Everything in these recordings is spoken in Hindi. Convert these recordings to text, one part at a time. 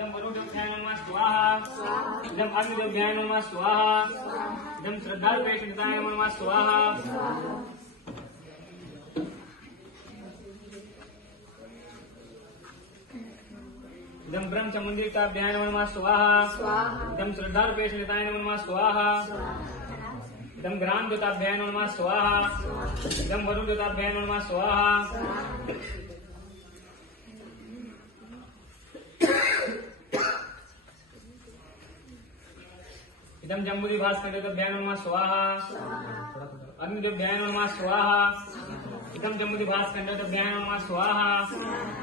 इदं वरुणदेवभ्याय नमः स्वाहा इदं अग्निदेवभ्याय नमः स्वाहा इदं श्रद्धारूपेक्षिताय नमः स्वाहा इदं ब्रह्मचमुंदिताभ्याय नमः स्वाहा इदं श्रद्धारूपेक्षिताय नमः स्वाहा इदं ग्रामदूताभ्याय नमः स्वाहा इदं वरुणदूताभ्याय नमः स्वाहा इदं जम्बूद्वीपभास्करदेवभ्याय नमः स्वाहा अग्निदेवभ्याय नमः स्वाहा इदं जम्बूद्वीपभास्करदेवभ्याय नमः स्वाहा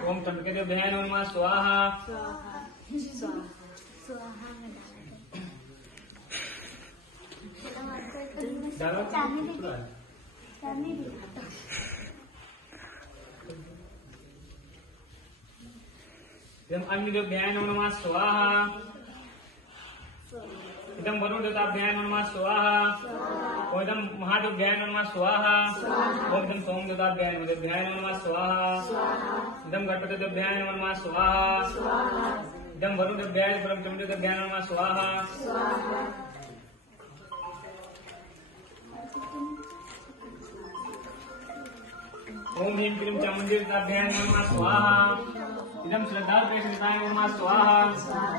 ओम त्र्यंबकेदेवभ्याय नमः स्वाहा इदं अग्निदेवभ्याय नमः स्वाहा इदं वरुणदेवताभ्याय नमः स्वाहा ओम इदं महादेवभ्याय नमः स्वाहा ओम इदं सोमदेवताभ्याय नमः स्वाहा इदं गणपतिदेवभ्याय नमः स्वाहा इदं वरुणदेवभ्याय ब्रह्मचमुंदिताभ्याय नमः स्वाहा ओम ह्रीं क्लीं चामुण्डेश्वराभ्याय नमः स्वाहा इदं श्रद्धारूपेक्षिताय नमः स्वाहा